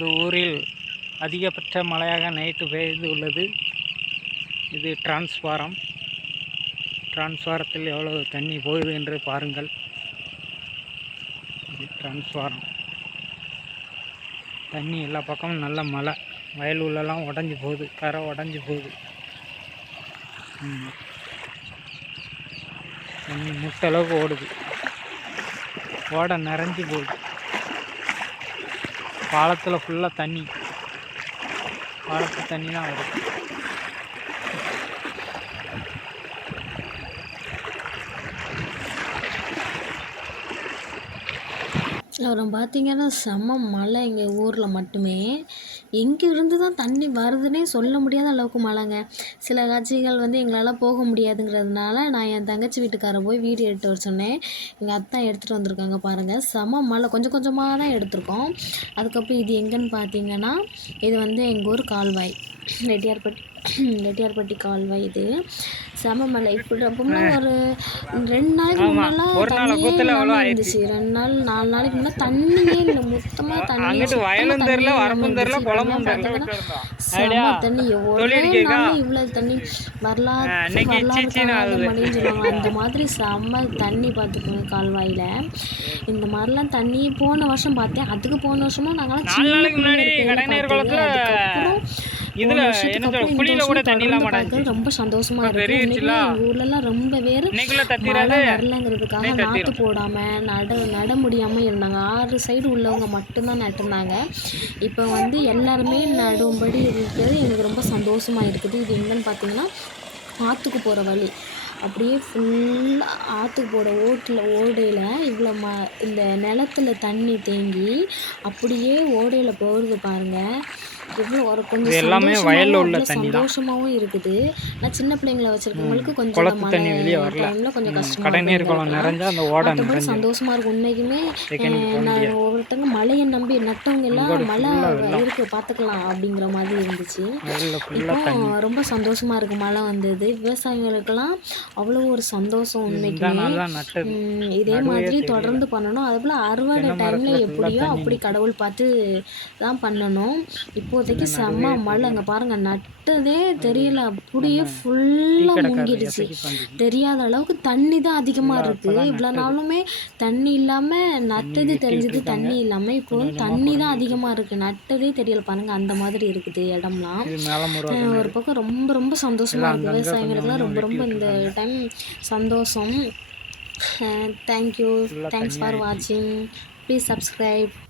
நமது ஊரில் அதிகபட்ச மழையாக நைட்டு பெய்துள்ளது. இது டிரான்ஸ்பாரத்தில் எவ்வளவு தண்ணி போகுது என்று பாருங்கள். இது டிரான்ஸ்பாரம். தண்ணி எல்லா பக்கமும் நல்ல மழை. வயல் உள்ளெல்லாம் உடஞ்சி போகுது, கரை உடஞ்சி போகுது. தண்ணி முட்டளவுக்கு ஓடுது, ஓடை நிறைஞ்சி போகுது. பாலத்தில் ஃபுல்லாக தண்ணி, பாலத்து தண்ணி தான் வருது. அப்புறம் பார்த்திங்கன்னா செம்ம மழை எங்கள் ஊரில் மட்டுமே. எங்கேருந்து தான் தண்ணி வருதுன்னே சொல்ல முடியாத அளவுக்கு மழைங்க. சில காட்சிகள் வந்து எங்களால் போக முடியாதுங்கிறதுனால நான் என் தங்கச்சி வீட்டுக்காரை போய் வீடியோ எடுத்து வர சொன்னேன். எங்கள் அத்தை எடுத்துகிட்டு வந்திருக்காங்க பாருங்கள். செம்ம மழை, கொஞ்சம் கொஞ்சமாக தான் எடுத்திருக்கோம். அதுக்கப்புறம் இது எங்கேன்னு பார்த்தீங்கன்னா, இது வந்து எங்கள் ஊர் கால்வாய், ரெட்டியார்பட்டி கால்வாய். இது செம மழை. இப்படி ரொம்பவுமே ஒரு 2 நாளைக்கு முன்னெல்லாம் தண்ணியே இல்லாமல் இருந்துச்சு. 2 நாள் 4 நாளைக்கு முன்னே தண்ணியே இல்லை, மொத்தமாக தண்ணி செம தண்ணி. ஒரே நாள் இவ்வளோ தண்ணி வரலாற்று மழைன்னு சொல்லுவாங்க. அந்த மாதிரி செம்ம தண்ணி பார்த்துக்கோங்க கால்வாயில். இந்த மாதிரிலாம் தண்ணி போன வருஷம் பார்த்தேன். அதுக்கு போன வருஷமும் நாங்களாம் சின்ன அதுக்கப்புறம் ரொம்ப சந்தோஷமா இருக்கு. எங்கள் ஊர்லலாம் ரொம்ப பேர் மழை வரலங்கிறதுக்காக நாற்று போடாமல் நட முடியாமல் இருந்தாங்க. 6 சைடு உள்ளவங்க மட்டும்தான் நட்டுருந்தாங்க. இப்போ வந்து எல்லாருமே நடும்படி இருக்கிறது எனக்கு ரொம்ப சந்தோஷமாக இருக்குது. இது எங்கன்னு பார்த்தீங்கன்னா, ஆற்றுக்கு போகிற வழி. அப்படியே ஃபுல்லாக ஆற்றுக்கு போகிற ஓடையில் இவ்வளோ இந்த நிலத்துல தண்ணி தேங்கி அப்படியே ஓடையில் போகிறது பாருங்கள். எவ்வளோ ஒரு கொஞ்சம் எல்லாமே வயலில் உள்ள தண்ணி சந்தோஷமாகவும் இருக்குது. நான் சின்ன பிள்ளைங்களை வச்சுருக்கவங்களுக்கு கொஞ்சம் டைமில் கொஞ்சம் கஷ்டமாக சந்தோஷமாக இருக்கும். உண்மைக்குமே நான் ஒவ்வொருத்தவங்க மழையை நம்பி நட்டவங்க எல்லாம் மழை இருக்கு பார்த்துக்கலாம் அப்படிங்கிற மாதிரி இருந்துச்சு. இப்போ ரொம்ப சந்தோஷமாக இருக்குது மழை வந்தது. விவசாயிகளுக்கெல்லாம் அவ்வளோ ஒரு சந்தோஷம். உண்மைக்குமே இதே மாதிரி தொடர்ந்து பண்ணணும். அதுபோல் அறுவடை டைமில் எப்படியோ அப்படி கடவுள் பார்த்து தான் பண்ணணும். இப்போதைக்கு செம்ம மழை. அங்கே பாருங்கள், நட்டதே தெரியல, அப்படியே ஃபுல்லாக முங்கிடுச்சு. தெரியாத அளவுக்கு தண்ணி தான் அதிகமாக இருக்குது. இவ்வளோ நாளுமே தண்ணி இல்லாமல் நட்டது தெரிஞ்சது, தண்ணி இல்லாமல் இப்போ தண்ணி தான் அதிகமாக இருக்குது. நட்டதே தெரியல பாருங்கள், அந்த மாதிரி இருக்குது இடம்லாம். ஒரு பக்கம் ரொம்ப ரொம்ப சந்தோஷமாக இருக்குது. விவசாயிகளுக்கெல்லாம் ரொம்ப ரொம்ப இந்த டைம் சந்தோஷம். தேங்க்யூ, தேங்க்ஸ் ஃபார் வாட்சிங். Please subscribe.